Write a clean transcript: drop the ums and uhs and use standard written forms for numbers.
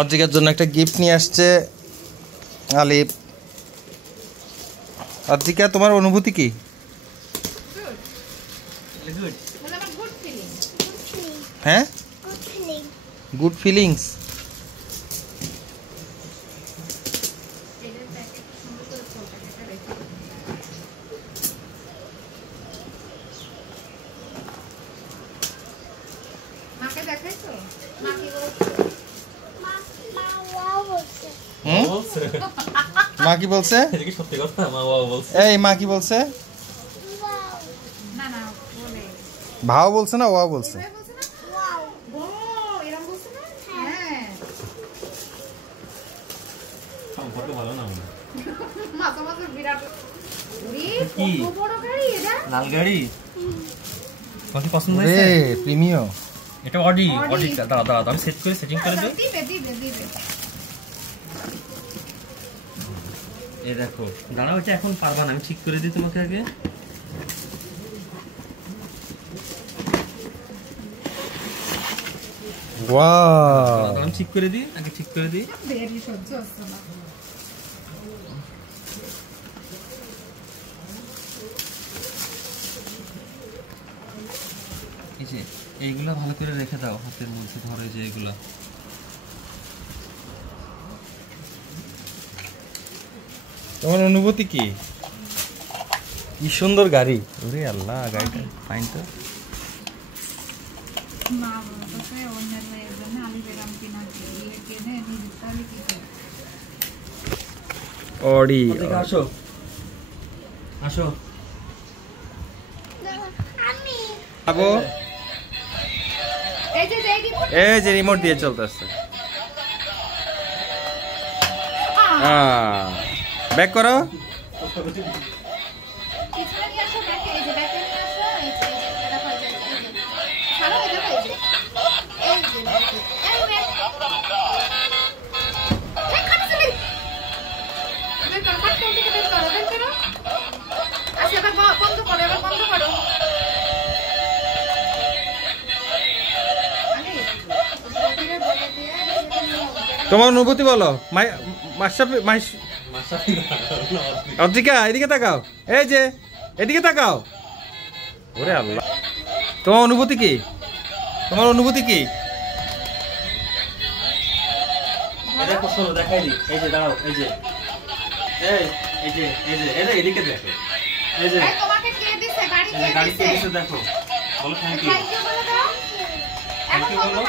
অদ্রিকার জন্য একটা গিফট নিয়ে আসছে আলিফ। অদ্রিকা, তোমার অনুভূতি কি? হ্যাঁ, গুড ফিলিংস। মা কি বলছে? এই মা কি বলছে? ভাও বলছে না ওয়াও বলছে? লাল গাড়ি কত পছন্দ হয়েছে? প্রিমিয়াম। এটা অডি। দাদা আমি সেট করে সেটিং করে দেব। এই দেখো, দাঁড়াও, এটা এখন পারবা না, আমি ঠিক করে দিই তোমাকে আগে। ওয়াও, আমি ঠিক করে দিই আগে, ঠিক করে দিই। এই যে এইগুলা ভালো করে রেখে দাও হাতের মধ্যে, ধরে যে এগুলা। তোমার অনুভূতি কি? কি সুন্দর গাড়ি! ওরে আল্লাহ, গাড়িটা ফাইন তো। অডি। আসো আসো। আবো, এই যে রিমোট দিয়ে চলতেছে। ব্যাক করো। তোমার অনুভূতি বলো। অদ্রিকা, এদিকে তাকাও। এই যে এদিকে তাকাও। ওরে আল্লাহ, তোমার অনুভূতি কি? তোমার অনুভূতি কি? দেখো, শোনো, দেখাই দিই। এই যে দাঁড়াও, এই যে এদিকে দেখো। এই যে গাড়ি কে দিছে দেখো। বলো থ্যাংক ইউ। থ্যাংক ইউ বলো।